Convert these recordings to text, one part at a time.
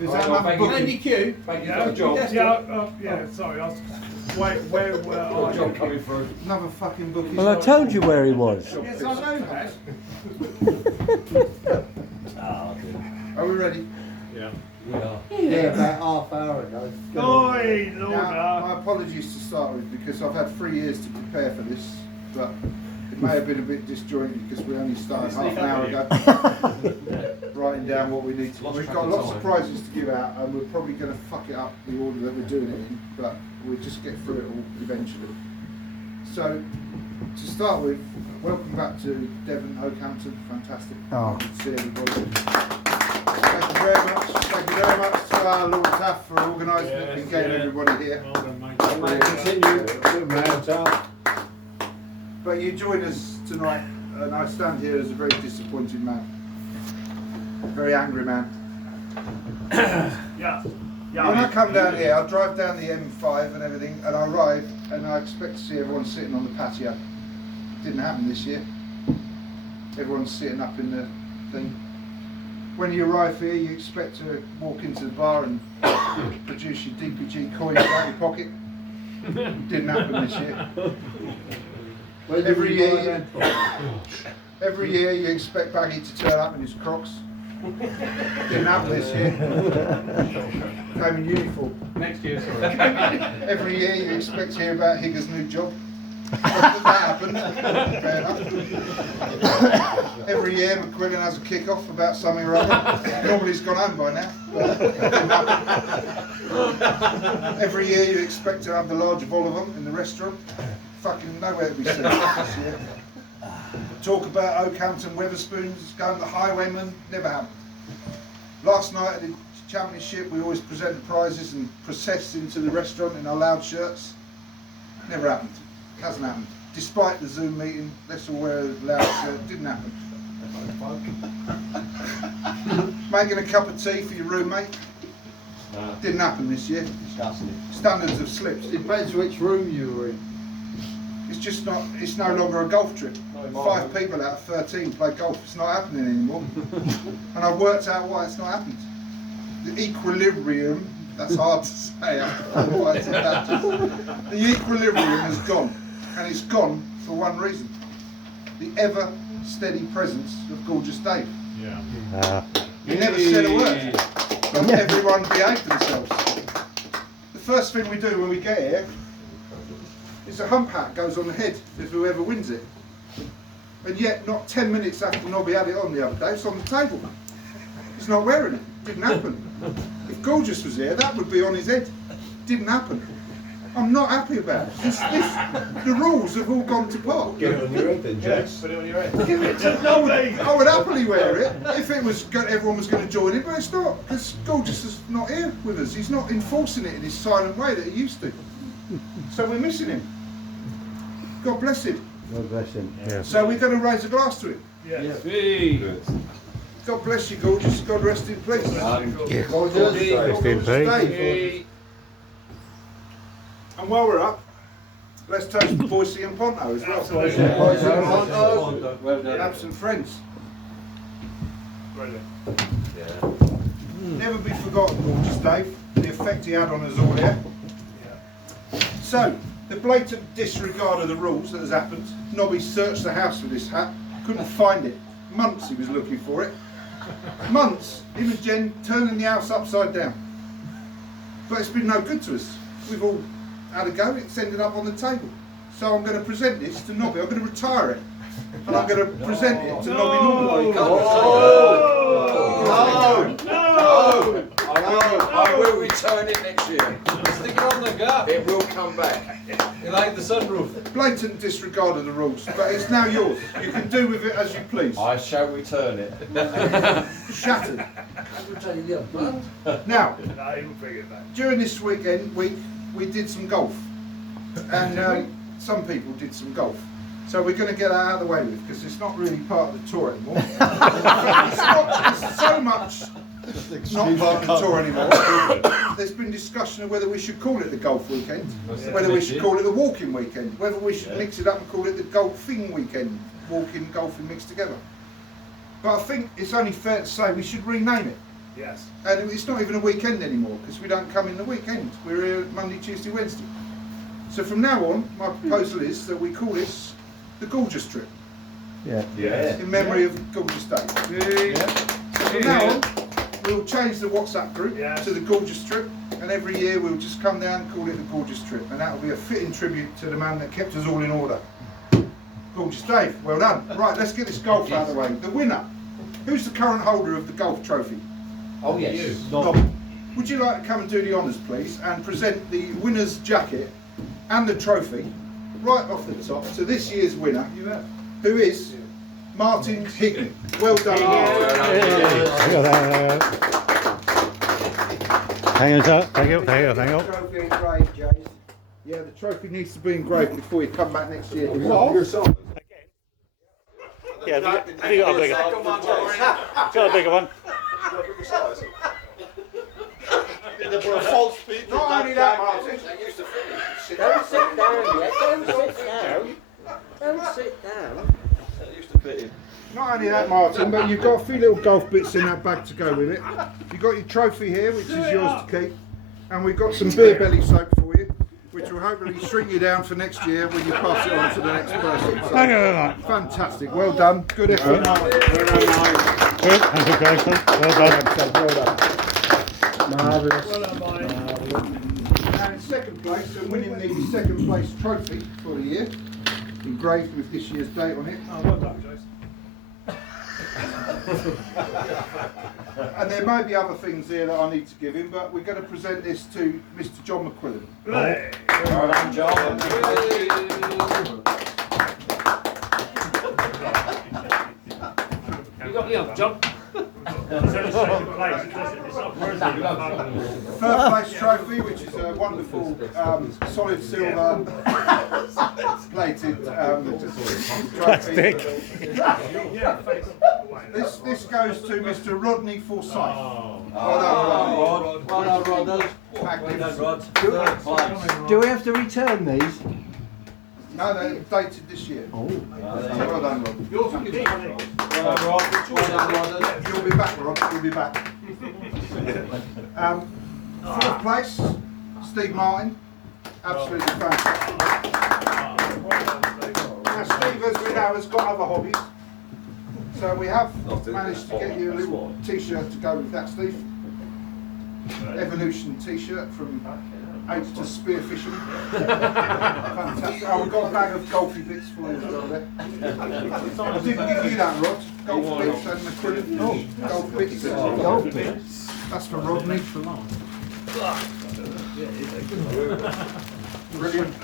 Is that Andy Q? Thank you for the job. Yeah, sorry. Where are you? Coming through. Another fucking book. Well, I told you where he was. Yes, I know that. Are we ready? Yeah. Yeah, about half hour ago. Oi, Lord. Now, my apologies to start with because I've had 3 years to prepare for this, but it may have been a bit disjointed because we only started half an hour ago writing down what we need to. We've got lots of prizes to give out and we're probably going to fuck it up the order that we're doing it in, but we'll just get through it all eventually. So, to start with, welcome back to Devon, Oakhampton. Fantastic. Oh. Good to see everybody. Thank you very much. Thank you very much to our Lord Taff for organising it and getting everybody here. Well done, mate. Continue. Good man, Tom. But you join us tonight, and I stand here as a very disappointed man, a very angry man. Yeah. When I come down here, I drive down the M5 and everything, and I arrive, and I expect to see everyone sitting on the patio. Didn't happen this year. Everyone's sitting up in the thing. When you arrive here, you expect to walk into the bar and produce your DPG coins out of your pocket. Didn't happen this year. Every year you expect Baggy to turn up in his Crocs. Didn't happen this year. Came in uniform. Next year, sorry. Every year you expect to hear about Higger's new job. That happened. Fair enough. Every year McQuillan has a kick-off about something or other. Normally he's gone home by now. Every year you expect to have the large vol of them in the restaurant. Fucking nowhere to be seen this year. Talk about Oakhampton Weatherspoons, going to Highwayman, never happened. Last night at the championship we always present the prizes and process into the restaurant in our loud shirts. Never happened. Hasn't happened. Despite the Zoom meeting, let's all wear a loud shirt, didn't happen. Making a cup of tea for your roommate, didn't happen this year. Standards have slipped. Depends which room you were in. It's just not, it's no longer a golf trip. 5 people out of 13 play golf, it's not happening anymore. And I've worked out why it's not happened. The equilibrium, that's hard to say, the equilibrium has gone. And it's gone for one reason. The ever steady presence of Gorgeous Dave. Yeah. He never said a word, but everyone behaved themselves. The first thing we do when we get here is a hump hat goes on the head of whoever wins it. And yet, not 10 minutes after Nobby had it on the other day, it's on the table. He's not wearing it. Didn't happen. If Gorgeous was here, that would be on his head. Didn't happen. I'm not happy about it. The rules have all gone to pot. Get it on your head then, Jax. Put it on your head. Give it to Nobby. I would happily wear it if it was everyone was going to join it, but it's not, because Gorgeous is not here with us. He's not enforcing it in his silent way that he used to. So we're missing him. God bless him. God bless him. Yeah. So we're going to raise a glass to him. Yes. Good. God bless you, Gorgeous. God rest in peace. Gorgeous. Rest in peace. Dave. And while we're up, let's toast Boise and Ponto as well. Well done. Absent friends. Brilliant. Never be forgotten, Gorgeous Dave, the effect he had on us all here. So, the blatant disregard of the rules that has happened. Nobby searched the house for this hat, couldn't find it. Months he was looking for it. Months, him and Jen turning the house upside down. But it's been no good to us. We've all had a go, it's ended up on the table. So I'm going to present this to Nobby, I'm going to retire it. And I'm going to present it to Nobby Norman. I will return it next year. Stick it on the gut. It will come back. You like the sunroof? Blatant disregard of the rules, but it's now yours. You can do with it as you please. I shall return it. Shattered. Now, No, you'll figure it out. during this week, we did some golf. And some people did some golf. So we're going to get that out of the way with, because it's not really part of the tour anymore. It's so much not part of the tour anymore. There's been discussion of whether we should call it the golf weekend, whether we should call it the walking weekend, whether we should mix it up and call it the golfing weekend, walking, golfing mixed together. But I think it's only fair to say we should rename it. Yes. And it's not even a weekend anymore because we don't come in the weekend. We're here Monday, Tuesday, Wednesday. So from now on, my proposal is that we call this the Gorgeous Trip Yeah. Yes. in memory of Gorgeous Day. So from now on, we'll change the WhatsApp group Yes. to the Gorgeous Trip, and every year we'll just come down and call it the Gorgeous Trip, and that'll be a fitting tribute to the man that kept us all in order. Gorgeous Dave, well done. Right, let's get this golf out of the way. The winner. Who's the current holder of the golf trophy? Oh yes. Rob, would you like to come and do the honours, please, and present the winner's jacket and the trophy right off the top to this year's winner, who is Martin Higney. Well done, Martin. Hang on, sir. Thank you, thank you, thank you. Trophy engraved, Jace. Yeah, the trophy needs to be engraved before you come back next year. Yeah, have you got a bigger one? Got a bigger one? Not only that, Martin. Don't sit down yet. Don't sit down. Don't sit down. Not only that, Martin, but you've got a few little golf bits in that bag to go with it. You've got your trophy here, which is yours to keep, and we've got some beer belly soap for you, which will hopefully shrink you down for next year when you pass it on to the next person. So, Thank you very much. fantastic, well done, good effort. Good, thank you, Grayson. Well done. Marvellous. Well done, mate. Now in second place, and winning the second place trophy for the year, engraved with this year's date on it. Oh, well done, Jace. And there may be other things here that I need to give him, but we're going to present this to Mr. John McQuillan. Hey. Well done, John. You got me up, John. It's only second place. It's not first. Third place trophy, which is a wonderful solid silver plated trophy. Yeah, face. This goes to Mr. Rodney Forsyth. Oh. Well done, Rodney. Well done, Rod. Magnificent. Do we have to return these? No, they're dated this year. Oh. Well done, Rod. Yours will be You'll be back, Rod. You'll be back. Fourth place, Steve Martin. Absolutely fantastic. Now, Steve, as we know, has got other hobbies. So we have managed to get you a little t-shirt to go with that, Steve. Evolution t-shirt from H to spearfishing. Fantastic. Oh, we've got a bag of golfy bits for you as well there. I didn't give you that, Rod. Golf bits and McQuillan. Golf bits. Golf bits. That's for Rodney. Brilliant.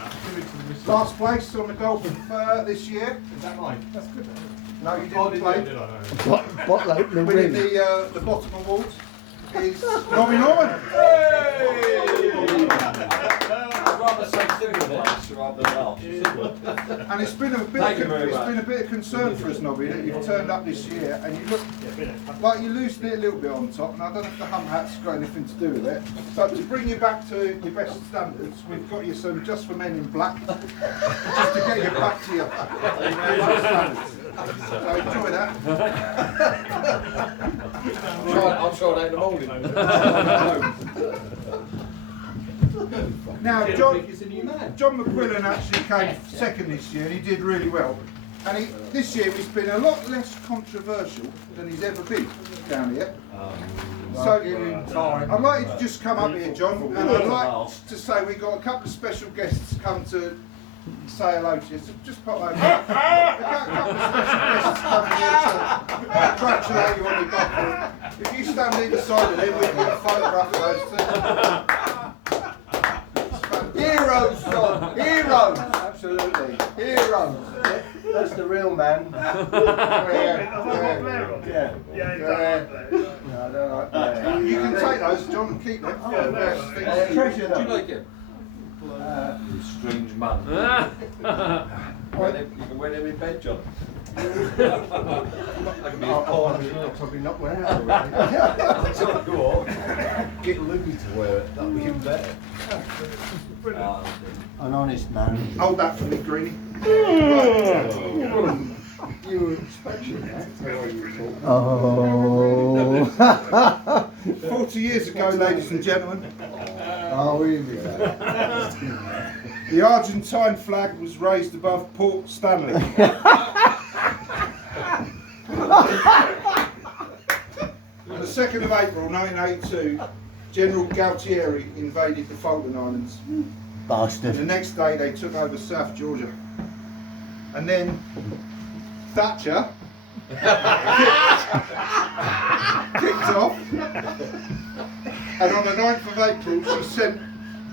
Last place on the golf this year. Is that mine? That's good. No, you didn't play. Bottle opening Winning ring. the bottom award is Nobby Norman. I'd rather say cigarettes rather than not. And it's been a bit of concern for us, Nobby, that you've turned up this year and you look like you're losing it a little bit on top. And I don't know if the hum hat's got anything to do with it, but to bring you back to your best standards, we've got you some Just for Men in black, just to get you back to your best standards. So enjoy that. I'll try that in the morning. Now, John McQuillan actually came second this year and he did really well. And this year he's been a lot less controversial than he's ever been down here. So I'd like you to just come up here, John, and I'd like to say we've got a couple of special guests come to say hello to you. So just pop over. We've got a couple of special guests coming here to congratulate you on your golf. If you stand either side of them, we can photograph those two. Heroes, John. Heroes. Absolutely. Heroes. That's the real man. Yeah, No, I don't like that. You can take those, John, and keep them. Treasure Do you them. like him? You strange man. You can wear them in bed, John. I'll probably not wear it. Go on. Get Louis to wear it. That'll be even better. An honest man. Hold that for me, Greenie. You were expecting that. Oh. 40 years ago, ladies and gentlemen, Oh, here we go. the Argentine flag was raised above Port Stanley. On the 2nd of April 1982, General Galtieri invaded the Falkland Islands. Bastard. The next day they took over South Georgia. And then Thatcher kicked off. And on the 9th of April she sent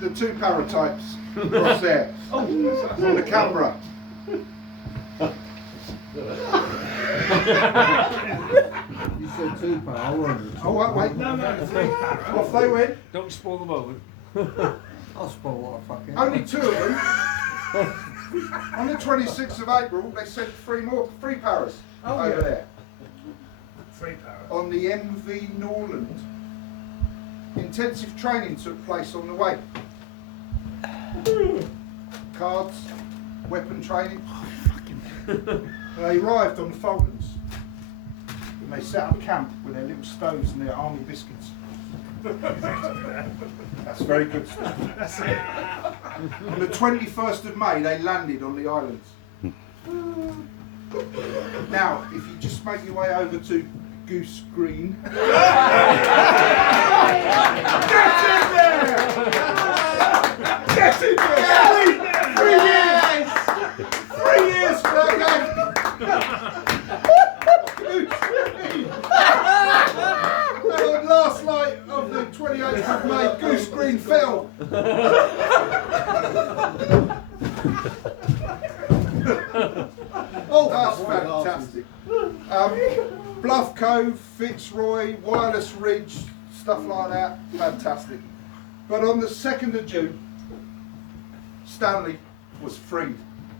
the 2 paratypes across there from the Canberra. You said 2 pounds. Oh wait. No, 3. Off they went. Don't spoil the moment. I'll spoil what I fucking. Only 2 of them. On the 26th of April they sent 3 paras over there. 3 power. On the MV Norland. Intensive training took place on the way. Cards, weapon training. They arrived on the Falklands and they set up camp with their little stoves and their army biscuits. That's very good stuff. That's it. On the 21st of May they landed on the islands. Now, if you just make your way over to Goose Green. Get in there! Get in there! 3 years! 3 years for that game! Goose Green! And on last night of the 28th of May, Goose Green fell. Oh, that's fantastic. Bluff Cove, Fitzroy, Wireless Ridge, stuff like that, fantastic. But on the 2nd of June, Stanley was freed.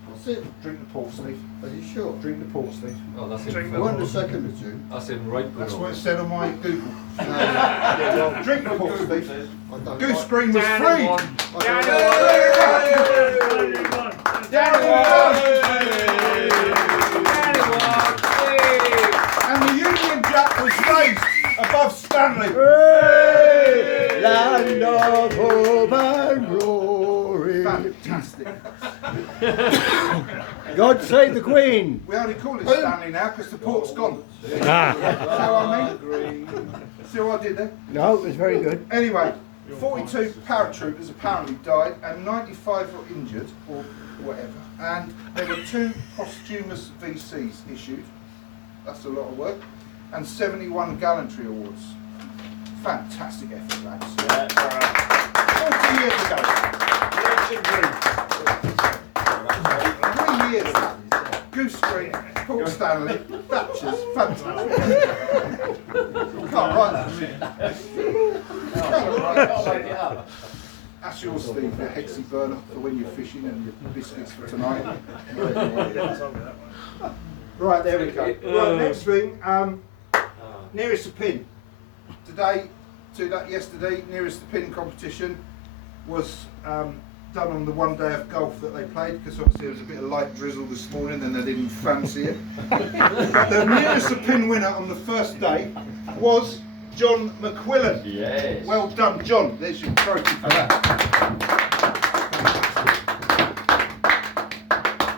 What's it? Drink the port, Steve. Are you sure? Drink the port, Steve. Oh, that's Drink in, the- We're on the 2nd of June. that's in right good That's what order. it said on my Google. Drink the port, Steve. I don't Goose like- Green was Down in freed. one. I And the Union Jack was raised above Stanley. Land of hope and glory. Fantastic. God save the Queen. We only call it Stanley now because the port's gone. See what I mean? See what I did there? No, it was very good. Anyway, 42 paratroopers apparently died and 95 were injured or whatever. And there were 2 posthumous VCs issued. That's a lot of work. And 71 gallantry awards. Fantastic effort, lads. 40 years ago. 3 years. Goose Green, Port Stanley, Thatcher's. Fantastic. Can't write that shit. Can't write that shit. That's yours, Steve, the Hexy burner for when you're fishing and your biscuits for tonight. Right, there we go. Right, next thing, nearest the pin. Yesterday, nearest the pin competition was done on the one day of golf that they played, because obviously there was a bit of light drizzle this morning and they didn't fancy it. But the nearest the pin winner on the first day was John McQuillan. Yes. Well done, John. There's your trophy for that.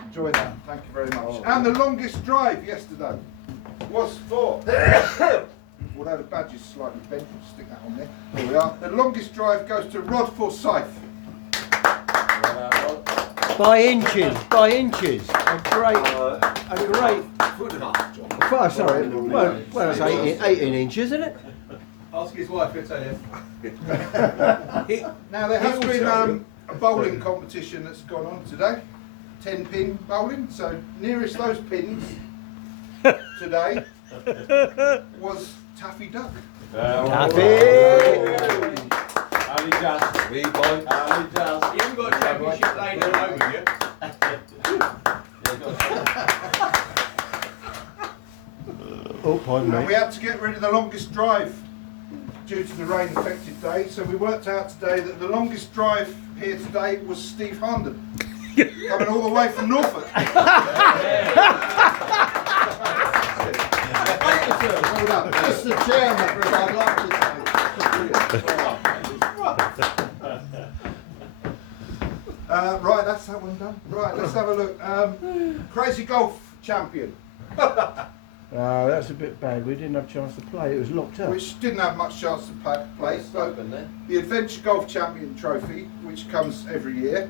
Enjoy that. Thank you very much. And the longest drive yesterday was for. Although the badge is slightly bent, we'll stick that on there. There we are. The longest drive goes to Rod Forsyth. By inches, by inches. A great. Oh, sorry. Well, it's 18 inches, isn't it? Ask his wife, he'll tell you. Now there has been a bowling competition that's gone on today. 10 pin bowling. So nearest those pins today was Taffy Duck. Taffy! Only just. We point. Only just. You haven't got a championship lane all over you. Oh, pardon And me. we had to get rid of the longest drive due to the rain affected day. So we worked out today that the longest drive here today was Steve Harnden. Coming all the way from Norfolk. Well done. Mr. Chairman, I'd like to say, Right, that's that one done. Right, let's have a look. Crazy Golf Champion, Oh, that's a bit bad. We didn't have a chance to play. It was locked up. which didn't have much chance to play. So the Adventure Golf Champion Trophy, which comes every year,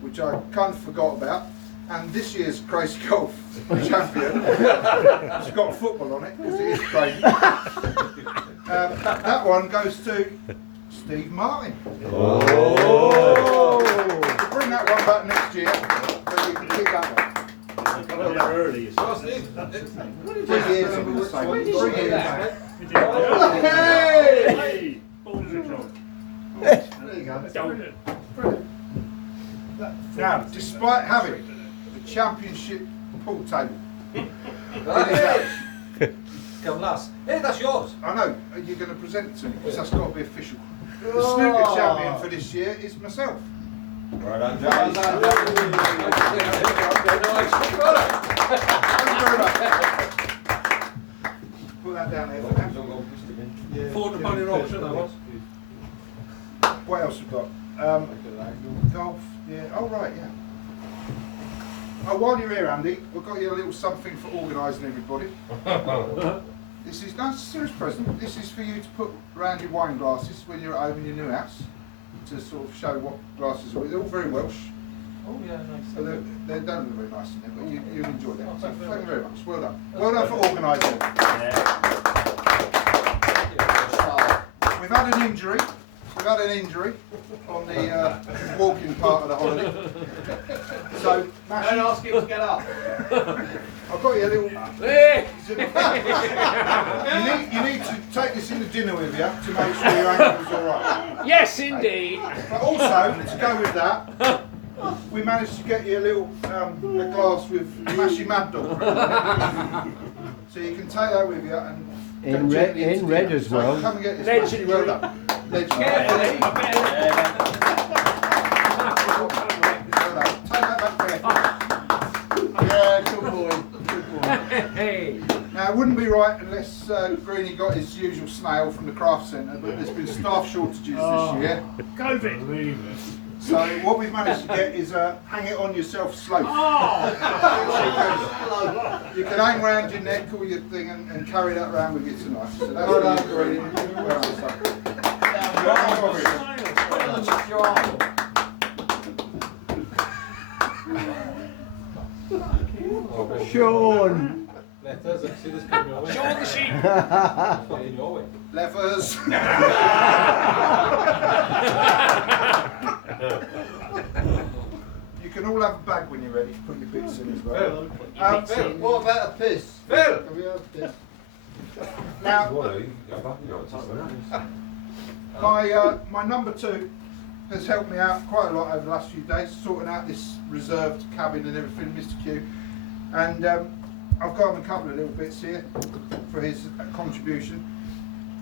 which I kind of forgot about. And this year's Crazy Golf Champion, it's got football on it, because it is crazy. That one goes to Steve Martin. Oh! We'll bring that one back next year, so you can keep that one. Got there early, you see. 3 years I'm gonna say. 3 years. We did it. Hey! Balls are drunk. There you go. Brilliant. Now, despite having the championship pool table, Come last. Hey, that's yours. I know, you're going to present it to me, because that's got to be official. The snooker champion for this year is myself. Right on, Thank you very much. Put that down there for now. £400 in auction, that was. What else we've got? Golf, yeah. Oh, right, yeah. Oh, while you're here, Andy, we've got you a little something for organising everybody. This is no, it's a serious present. This is for you to put around your wine glasses when you're at home in your new house, to sort of show what glasses are. They're all very Welsh. Oh, yeah, nice. So they don't look very nice in there, but you'll enjoy them. So thank you very much. Well done. Well done for organising it. We've had an injury. We've had an injury on the walking part of the holiday. So, Mash, Don't ask him to get up. I've got you a little. Hey! You need to take this into dinner with you to make sure your ankle's all right. Yes, indeed. But also, to go with that, we managed to get you a little a glass with Mashy Mad Dog. So you can take that with you and In go red- gently into in red dinner. as So well. Come and get this. Legendary. Well done. Legendary. Carefully. Well done. Take that back there. Yeah, good boy. Good boy. Hey. Now, it wouldn't be right unless Greenie got his usual snail from the craft centre, but there's been staff shortages this year. COVID. So what we've managed to get is hang it on yourself slope. You can hang round your neck or your thing and carry that round with you tonight. So that's what I'm Greenie. Well done, son. Sean! Let us see this coming your way. Show the sheep. Fucking your way. Levers. You can all have a bag when you're ready to put your bits in as well. Phil, What about a piss? Phil! Have you had a piss? Now, my number 2 has helped me out quite a lot over the last few days, sorting out this reserved cabin and everything, Mr. Q. And I've got him a couple of little bits here for his contribution.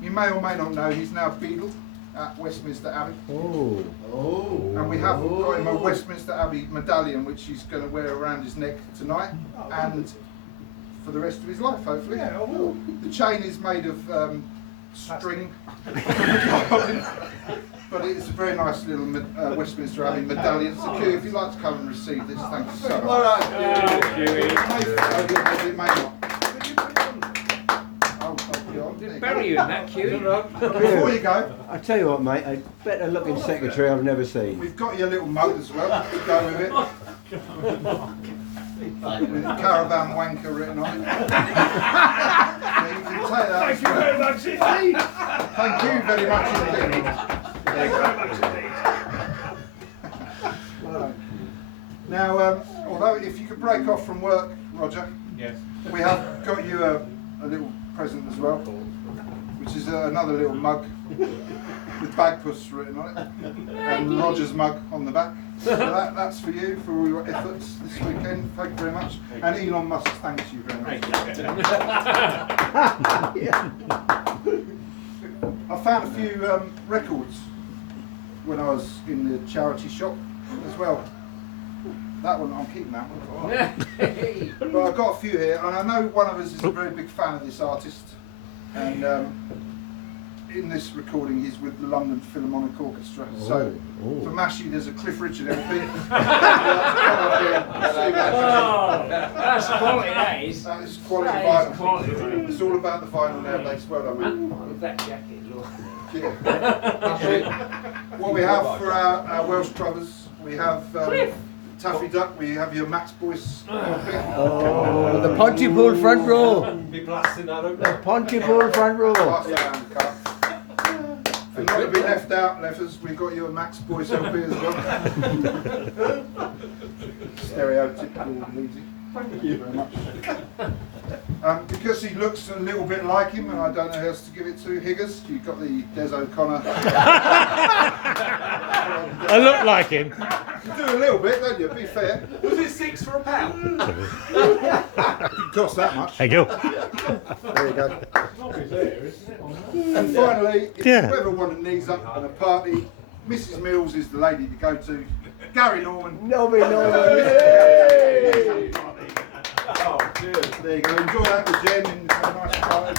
You may or may not know he's now Beadle at Westminster Abbey. Oh. Oh. And we have got him a Westminster Abbey medallion which he's going to wear around his neck tonight and for the rest of his life, hopefully. The chain is made of string, but it's a very nice little Westminster Abbey medallion. So Q, if you'd like to come and receive this, thank you so much. It may not. I'll put it on. There you go. Bury you in that, Q. Before you go, I tell you what, mate, a better looking secretary I've never seen. we've got you a little mug as well to go with it. With Caravan Wanker written on it. So you can take that as Thank you well. very much indeed. Thank you very much indeed. Thank you very much indeed. Now, although if you could break off from work, Roger, Yes. we have got you a little present as well, which is another little mug with Bagpuss written on it, and Roger's mug on the back. So that's for you for all your efforts this weekend. Thank you very much. And Elon Musk thanks you very much. I found a few records when I was in the charity shop as well. That one, I'm keeping that one. But I've got a few here, and I know one of us is a very big fan of this artist. And in this recording, he's with the London Philharmonic Orchestra. So for Mashi, there's a Cliff Richard LP. Oh, that's quality, that is. That is quality That is vinyl. quality. It's all about the vinyl nowadays. Well done, man. With that jacket as well. Yeah. What we have for our Welsh brothers, we have Taffy Duck, we have your Max Boyce LP. Oh, the Pontypool front row. Be blasting that up. The Pontypool front row. Pass it round, cut. And not to be left out, Leffers, we've got your Max Boyce LP as well. Stereotypical easy. Thank you very much. Because he looks a little bit like him, and I don't know who else to give it to, Higgers, you've got the Des O'Connor. I look like him. You do a little bit, don't you? Be fair. Was it £6 for a pound? Didn't cost that much. Thank you. There you go. And finally, if Yeah. you ever want to knees up on a party, Mrs. Mills is the lady to go to. Gary Norman. Nobody knows. Oh, cheers. There you go. Enjoy that with Jen and have a nice party.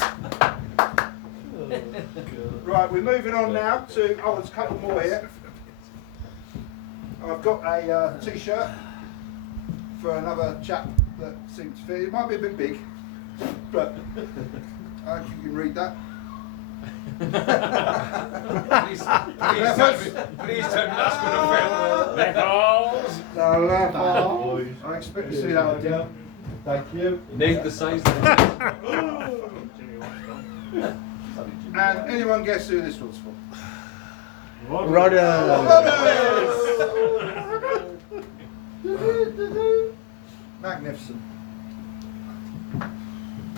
Right, we're moving on now to, oh, there's a couple more here. I've got a t-shirt for another chap that seems to fit. It might be a bit big, but I hope you can read that. Please tell me that's going to fit. Leffels. I expect to see that again. Thank you. Need the size. And anyone guess who this one's for? Rodder. Magnificent.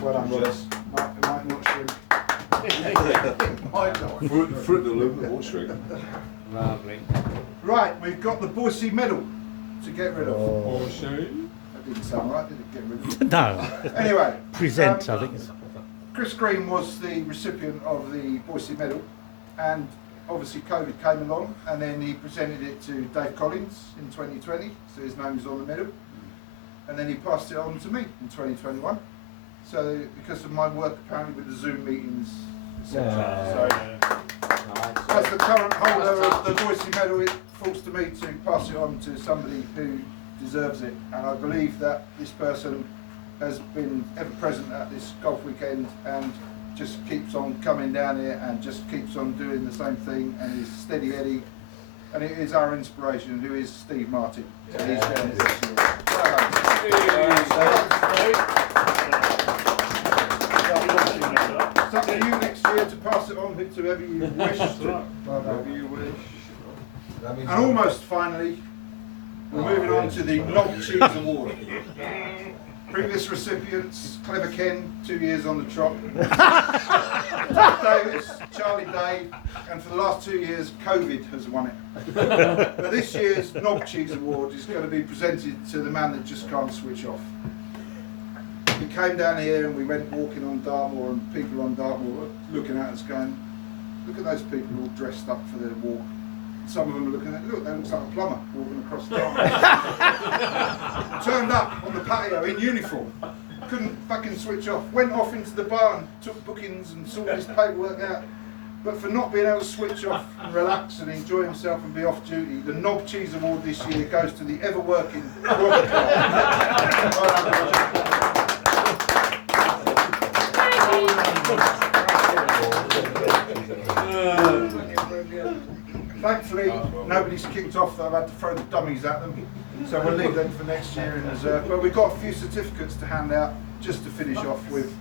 Well done, Ross. Might not shrink. Fruit the loop, it won't shrink. Lovely. Right, we've got the Boise medal to get rid of. Oh, shame. That didn't sound right, did it? Get rid of it. No. Anyway. Present, I think. Chris Green was the recipient of the Boise medal, and obviously COVID came along, and then he presented it to Dave Collins in 2020, so his name was on the medal, and then he passed it on to me in 2021. So because of my work apparently with the Zoom meetings, etc. So as the current holder of the Boise medal, it falls to me to pass it on to somebody who deserves it, and I believe that this person has been ever present at this golf weekend and just keeps on coming down here and just keeps on doing the same thing and is steady Eddie, and it is our inspiration, who is Steve Martin. So he's down here this year. It's up to you next year to pass it on to whoever you wish to. Whatever you wish. And almost finally, we're moving on to the Knob Cheese Award. Previous recipients, Clever Ken, 2 years on the trot. Todd Davis, Charlie Day, and for the last 2 years, COVID has won it. But this year's Knob Cheese Award is going to be presented to the man that just can't switch off. We came down here and we went walking on Dartmoor, and people on Dartmoor were looking at us going, look at those people all dressed up for their walk. Some of them are looking at, look, that looks like a plumber walking across the Dartmoor. Turned up on the patio in uniform, couldn't fucking switch off, went off into the bar and took bookings and sorted his paperwork out. But for not being able to switch off and relax and enjoy himself and be off duty, the Knob Cheese Award this year goes to the ever-working Roger Clark. Thankfully, nobody's kicked off that I've had to throw the dummies at them, so we'll leave them for next year in reserve. But we've got a few certificates to hand out just to finish off with.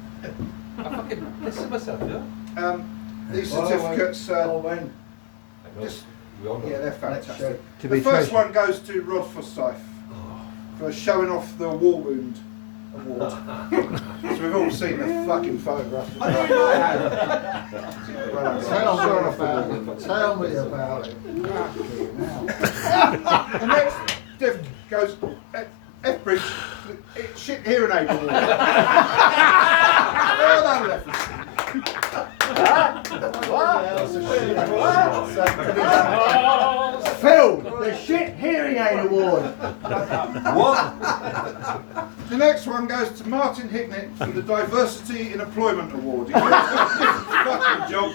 I fucking listen to myself, yeah? These certificates, just, yeah, they're fantastic. The first one goes to Rod Forsyth for showing off the War Wound Award. So we've all seen the fucking photograph. Tell me about it. The next diff goes F-Bridge, shit hearing aid award. Well done, Leffers. Phil, The Shit Hearing Aid Award. What? The next one goes to Martin Hicknett for the Diversity in Employment Award. He's got a different fucking job.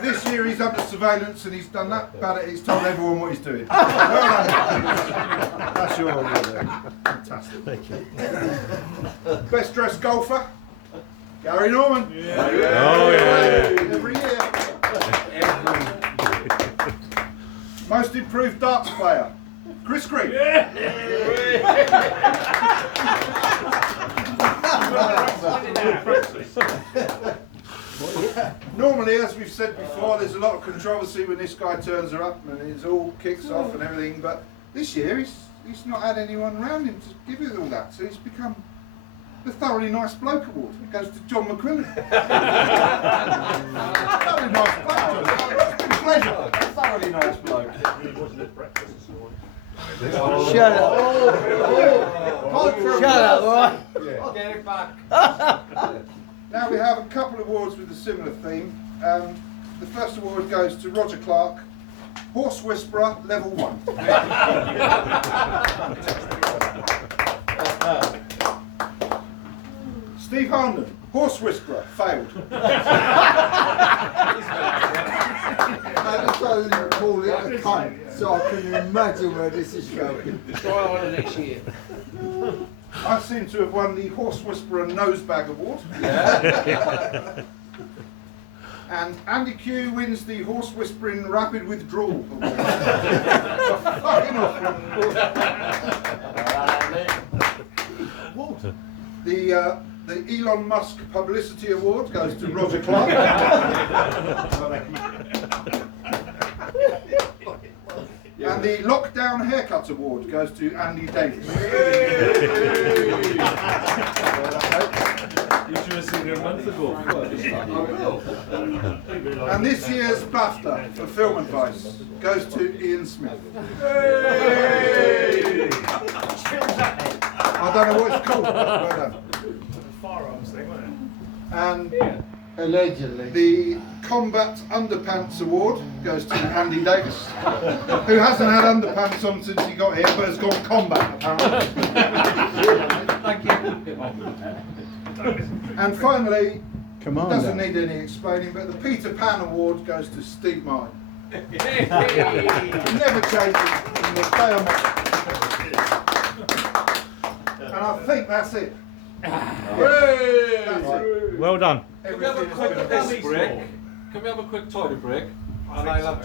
This year he's under surveillance and he's done that about it. He's told everyone what he's doing. Well done. That's your award there. Fantastic. Thank you. Best dressed golfer, Gary Norman. Oh, yeah. Every year. Most improved darts player, Chris Green. Normally, as we've said before, there's a lot of controversy when this guy turns her up and it all kicks off and everything, but this year he's not had anyone around him to give it all that, so he's become the Thoroughly Nice Bloke Award. It goes to John McQuillan. Thoroughly Nice Bloke. It's been a pleasure. Thoroughly Nice Bloke. Shut up. Shut up, right? Get it back. Now we have a couple of awards with a similar theme. The first award goes to Roger Clark, Horse Whisperer, Level 1. Steve Harnden, Horse Whisperer, failed. I decided to call it a cunt, so I can imagine where this is going. Try on next year. I seem to have won the Horse Whisperer Nosebag Award. And Andy Q wins the Horse Whispering Rapid Withdrawal Award. Fucking awful. The Elon Musk Publicity Award goes to Roger Clark. And the Lockdown Haircut Award goes to Andy Davis. You should have seen it a month ago. And this year's BAFTA for film advice goes to Ian Smith. I don't know what it's called, but well done. Firearms thing, wasn't it? And Allegedly. the Combat Underpants Award goes to Andy Davis, who hasn't had underpants on since he got here, but has gone combat apparently. Thank you. And finally, Commander. doesn't need any explaining, but the Peter Pan Award goes to Steve Martin. Never changes from the day on my... And I think that's it. That's it. Well done. Can we have a quick piss break? Can we have a quick toilet break? And I'll have